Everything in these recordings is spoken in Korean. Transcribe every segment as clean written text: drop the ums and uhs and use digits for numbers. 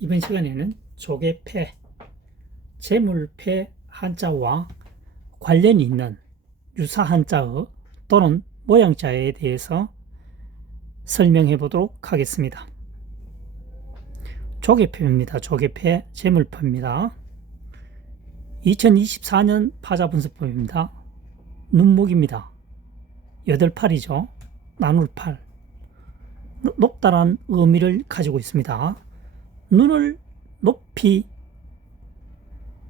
이번 시간에는 조개패, 재물패 한자와 관련이 있는 유사한 자어 또는 모양자에 대해서 설명해 보도록 하겠습니다. 조개패입니다. 조개패, 재물패입니다. 2024년 파자분석법입니다. 눈목입니다. 8팔이죠. 나눌 팔. 높다란 의미를 가지고 있습니다. 눈을 높이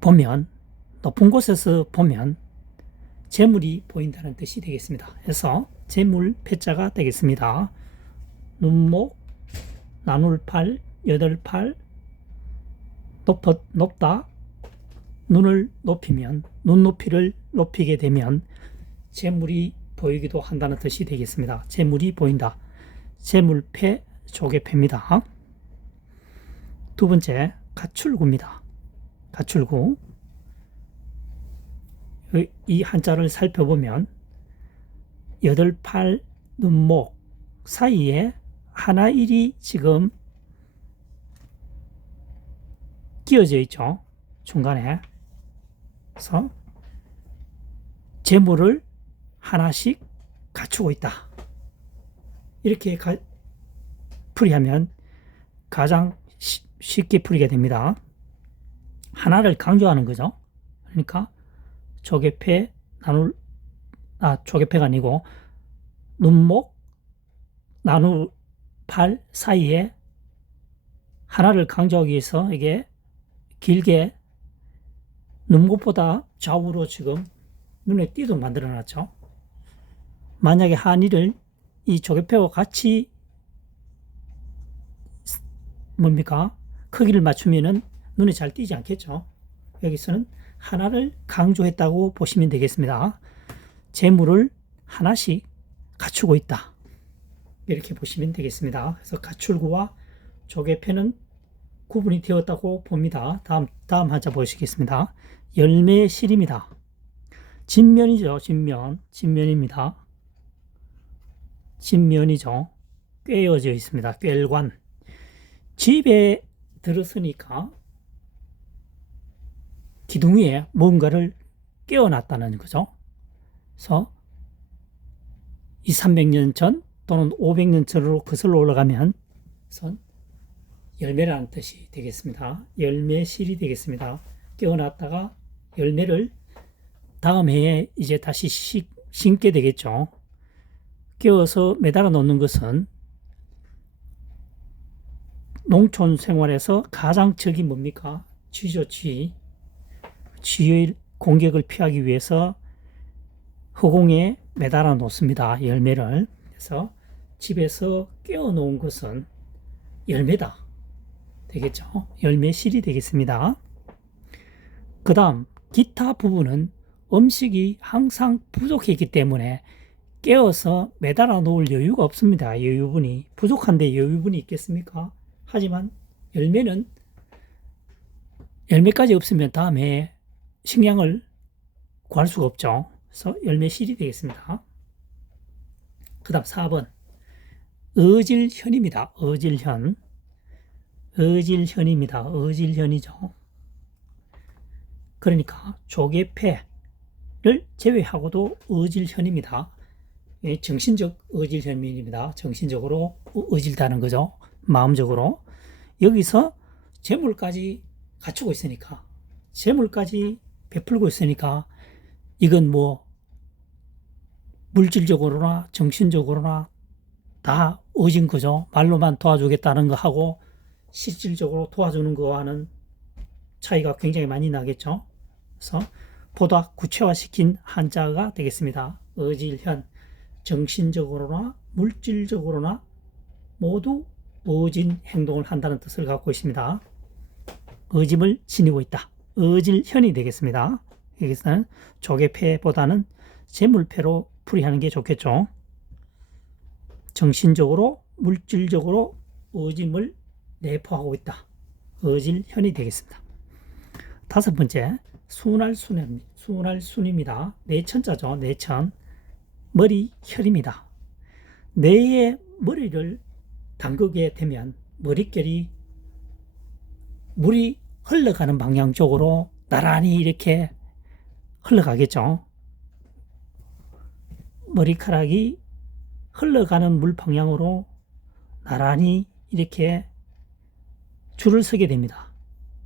보면, 높은 곳에서 보면 재물이 보인다는 뜻이 되겠습니다. 그래서 재물 패자가 되겠습니다. 눈목, 나눌 팔, 8팔, 높다, 눈을 높이면, 눈높이를 높이게 되면 재물이 보이기도 한다는 뜻이 되겠습니다. 재물이 보인다. 재물패, 조개패입니다. 두 번째, 가출구입니다. 가출구. 이 한자를 살펴보면 8팔, 눈목 사이에 하나일이 지금 끼어져 있죠. 중간에. 그래서 재물을 하나씩 갖추고 있다. 이렇게 풀이하면 가장 쉽게 풀이가 됩니다. 하나를 강조하는 거죠. 그러니까 조개패, 조개패가 아니고 눈목, 나눌 팔 사이에 하나를 강조하기 위해서 이게 길게 눈목보다 좌우로 지금 눈에 띄도록 만들어 놨죠. 만약에 한이를 이 조개패와 같이 크기를 맞추면은 눈에 잘 띄지 않겠죠. 여기서는 하나를 강조했다고 보시면 되겠습니다. 재물을 하나씩 갖추고 있다. 이렇게 보시면 되겠습니다. 그래서 가출구와 조개패는 구분이 되었다고 봅니다. 다음 한자 보시겠습니다. 열매실입니다. 진면이죠. 진면입니다. 진면이죠. 꿰어져 있습니다. 꿰관. 집에 들어서니까 기둥 위에 뭔가를 깨어놨다는 거죠. 그래서 200~300년 전 또는 500년 전으로 거슬러 올라가면 열매라는 뜻이 되겠습니다. 열매실이 되겠습니다. 깨어났다가 열매를 다음 해에 이제 다시 심게 되겠죠. 깨어서 매달아 놓는 것은 농촌 생활에서 가장 적이 뭡니까? 쥐죠, 쥐. 쥐의 공격을 피하기 위해서 허공에 매달아 놓습니다. 열매를. 그래서 집에서 깨어 놓은 것은 열매다. 되겠죠? 열매실이 되겠습니다. 그 다음, 기타 부분은 음식이 항상 부족했기 때문에 깨어서 매달아 놓을 여유가 없습니다. 여유분이. 부족한데 여유분이 있겠습니까? 하지만 열매까지 없으면 다음에 식량을 구할 수가 없죠. 그래서 열매실이 되겠습니다. 그 다음 4번 어질현입니다. 어질현입니다. 어질현이죠. 그러니까 조개패를 제외하고도 어질현입니다. 정신적 어질현입니다. 정신적으로 어질다는 거죠. 마음적으로. 여기서 재물까지 갖추고 있으니까, 재물까지 베풀고 있으니까 이건 물질적으로나 정신적으로나 다 어진 거죠. 말로만 도와주겠다는 거 하고 실질적으로 도와주는 거와는 차이가 굉장히 많이 나겠죠. 그래서 보다 구체화시킨 한자가 되겠습니다. 어질현. 정신적으로나 물질적으로나 모두 어진 행동을 한다는 뜻을 갖고 있습니다. 어짐을 지니고 있다. 어질현이 되겠습니다. 여기서는 조개패보다는 재물패로 풀이하는 게 좋겠죠. 정신적으로 물질적으로 어짐을 내포하고 있다. 어질현이 되겠습니다. 다섯 번째, 순할순입니다. 내천자죠. 내천. 머리혈입니다. 뇌의 머리를 담그게 되면 머릿결이 물이 흘러가는 방향 쪽으로 나란히 이렇게 흘러가겠죠. 머리카락이 흘러가는 물 방향으로 나란히 이렇게 줄을 서게 됩니다.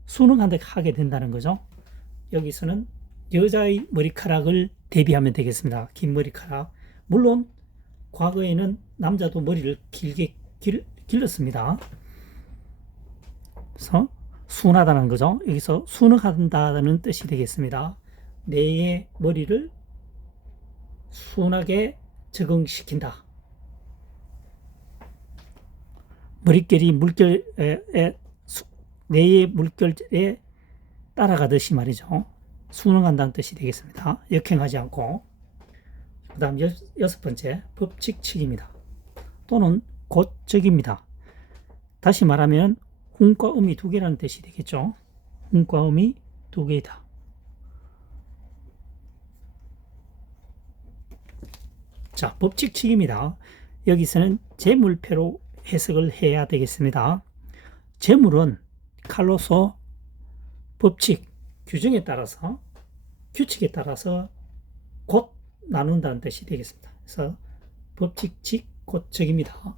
수능하게 된다는 거죠. 여기서는 여자의 머리카락을 대비하면 되겠습니다. 긴 머리카락. 물론 과거에는 남자도 머리를 길게 길렀습니다. 그래서 순하다는 거죠. 여기서 순하다는 뜻이 되겠습니다. 뇌의 머리를 순하게 적응시킨다. 머릿결이 뇌의 물결에 따라가듯이 말이죠. 순응한다는 뜻이 되겠습니다. 역행하지 않고. 그 다음 6번째, 법칙칙입니다. 또는 곧적입니다. 다시 말하면 훈과 음이 두 개라는 뜻이 되겠죠. 훈과 음이 두 개이다. 자, 법칙칙입니다. 여기서는 재물패로 해석을 해야 되겠습니다. 재물은 칼로서 법칙, 규정에 따라서, 규칙에 따라서 곧 나눈다는 뜻이 되겠습니다. 그래서 법칙칙 곧적입니다.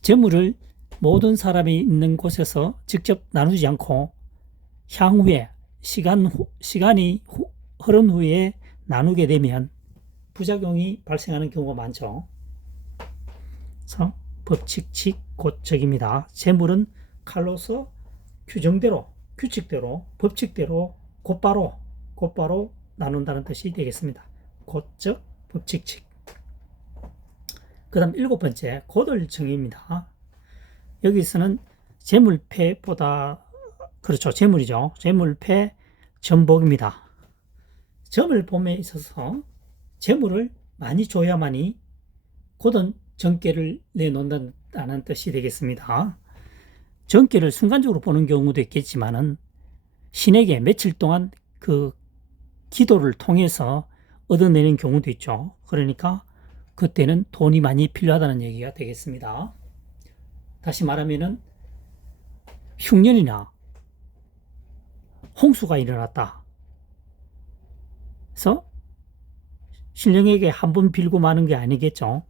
재물을 모든 사람이 있는 곳에서 직접 나누지 않고 향후에 시간이 흐른 후에 나누게 되면 부작용이 발생하는 경우가 많죠. 그래서 법칙칙 곧적입니다. 재물은 칼로서 규정대로, 규칙대로, 법칙대로 곧바로 나눈다는 뜻이 되겠습니다. 곧적, 법칙칙. 그 다음 7번째, 고들정의입니다. 여기서는 재물패보다, 그렇죠, 재물이죠. 재물패 전복입니다. 점을 봄에 있어서 재물을 많이 줘야만이 고든 정계를 내놓는다는 뜻이 되겠습니다. 정계를 순간적으로 보는 경우도 있겠지만은 신에게 며칠 동안 그 기도를 통해서 얻어내는 경우도 있죠. 그러니까 그때는 돈이 많이 필요하다는 얘기가 되겠습니다. 다시 말하면은 흉년이나 홍수가 일어났다. 그래서 신령에게 한 번 빌고 마는 게 아니겠죠.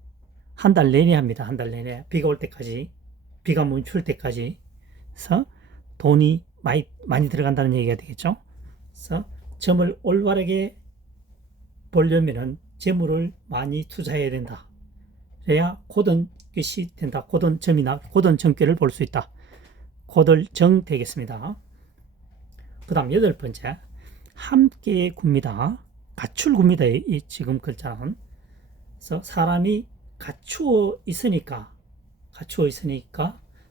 한 달 내내 합니다. 한 달 내내. 비가 올 때까지, 비가 멈출 때까지. 그래서 돈이 많이 들어간다는 얘기가 되겠죠. 그래서 점을 올바르게 보려면은 재물을 많이 투자해야 된다. 그래야 고든 것이 된다. 고든 점이나 고든 정계를 볼 수 있다. 고들정 되겠습니다. 그 다음 8번째, 함께 굽니다. 갖출굽니다. 이 지금 글자는. 그래서 사람이 갖추어 있으니까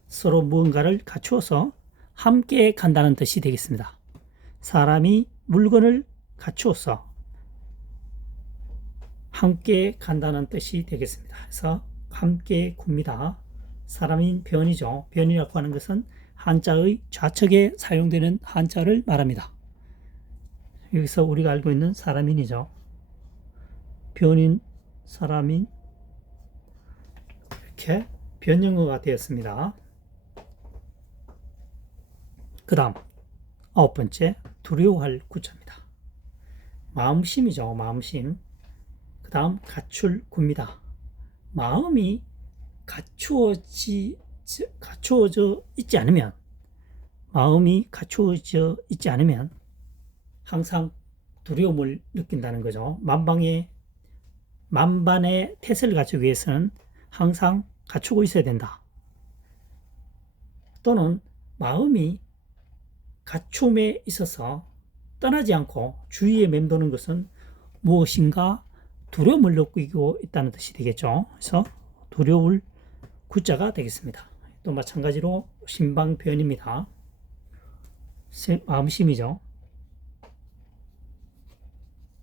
서로 무언가를 갖추어서 함께 간다는 뜻이 되겠습니다. 사람이 물건을 갖추어서 함께 간다는 뜻이 되겠습니다. 그래서 함께 굽니다. 사람인 변이죠. 변이라고 하는 것은 한자의 좌측에 사용되는 한자를 말합니다. 여기서 우리가 알고 있는 사람인이죠. 변인, 사람인, 이렇게 변형어가 되었습니다. 그 다음 9번째, 두려워할 구자입니다. 마음심이죠. 마음심. 그 다음 갖출굽니다. 마음이 갖추어져 있지 않으면, 항상 두려움을 느낀다는 거죠. 만반의 태세를 갖추기 위해서는 항상 갖추고 있어야 된다. 또는 마음이 갖춤에 있어서 떠나지 않고 주위에 맴도는 것은 무엇인가 두려움을 느끼고 있다는 뜻이 되겠죠. 그래서 두려울 구자가 되겠습니다. 또 마찬가지로 신방변입니다. 마음심이죠.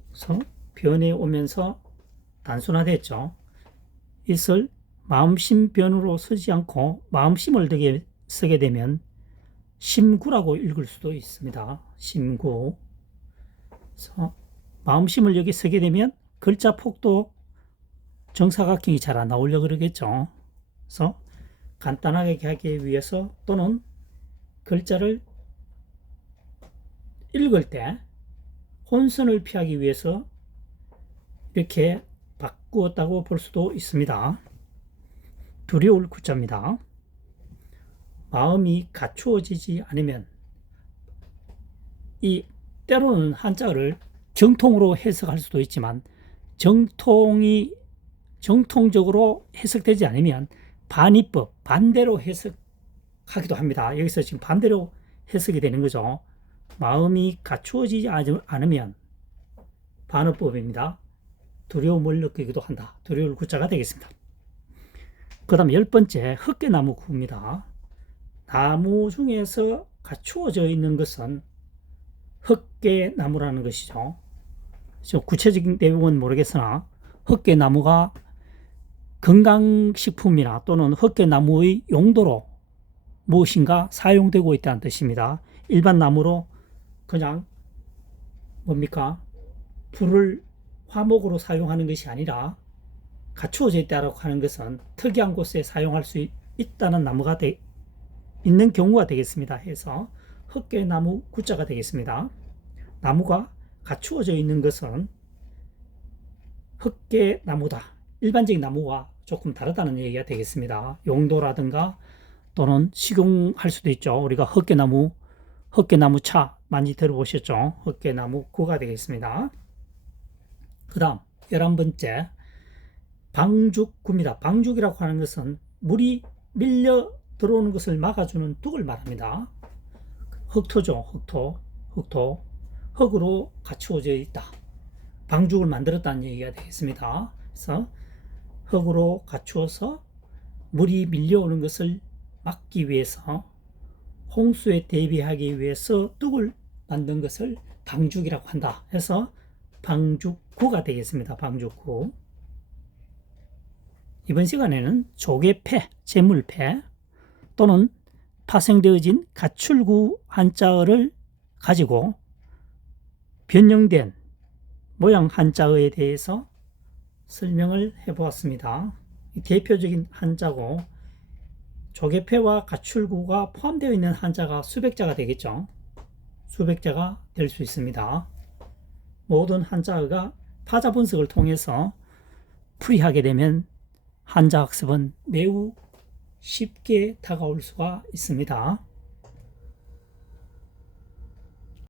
그래서 변해 오면서 단순화됐죠. 이것을 마음심변으로 쓰지 않고 마음심을 쓰게 되면 심구라고 읽을 수도 있습니다. 심구. 그래서 마음심을 여기 쓰게 되면 글자 폭도 정사각형이 잘 안 나오려고 그러겠죠. 그래서 간단하게 하기 위해서 또는 글자를 읽을 때 혼선을 피하기 위해서 이렇게 바꾸었다고 볼 수도 있습니다. 두려울 구자입니다. 마음이 갖추어지지 않으면, 이 때로는 한자를 정통으로 해석할 수도 있지만 정통적으로 해석되지 않으면 반의법, 반대로 해석하기도 합니다. 여기서 지금 반대로 해석이 되는 거죠. 마음이 갖추어지지 않으면 반어법입니다. 두려움을 느끼기도 한다. 두려울 구자가 되겠습니다. 그 다음 10번째, 헛개나무 구입니다. 나무 중에서 갖추어져 있는 것은 헛개나무라는 것이죠. 구체적인 내용은 모르겠으나 헛개나무가 건강식품이나 또는 헛개나무의 용도로 무엇인가 사용되고 있다는 뜻입니다. 일반 나무로 그냥 뭡니까? 불을 화목으로 사용하는 것이 아니라 갖추어져 있다고 하는 것은 특이한 곳에 사용할 수 있다는 나무가 있는 경우가 되겠습니다. 해서 헛개나무 구자가 되겠습니다. 나무가 갖추어져 있는 것은 헛개나무다. 일반적인 나무와 조금 다르다는 얘기가 되겠습니다. 용도라든가 또는 식용할 수도 있죠. 우리가 헛개나무 차 많이 들어보셨죠? 헛개나무 구가 되겠습니다. 그 다음 11번째, 방죽구입니다. 방죽이라고 하는 것은 물이 밀려 들어오는 것을 막아주는 둑을 말합니다. 흙토죠. 흙토. 흙으로 갖추어져 있다. 방죽을 만들었다는 얘기가 되겠습니다. 그래서 흙으로 갖추어서 물이 밀려오는 것을 막기 위해서, 홍수에 대비하기 위해서 둑을 만든 것을 방죽이라고 한다. 해서 방죽구가 되겠습니다. 방죽구. 이번 시간에는 조개패, 재물패 또는 파생되어진 가출구 한자어를 가지고 변형된 모양 한자어에 대해서 설명을 해보았습니다. 대표적인 한자고, 조개패와 가출구가 포함되어 있는 한자가 수백자가 되겠죠. 수백자가 될 수 있습니다. 모든 한자어가 파자 분석을 통해서 풀이하게 되면 한자 학습은 매우 쉽게 다가올 수가 있습니다.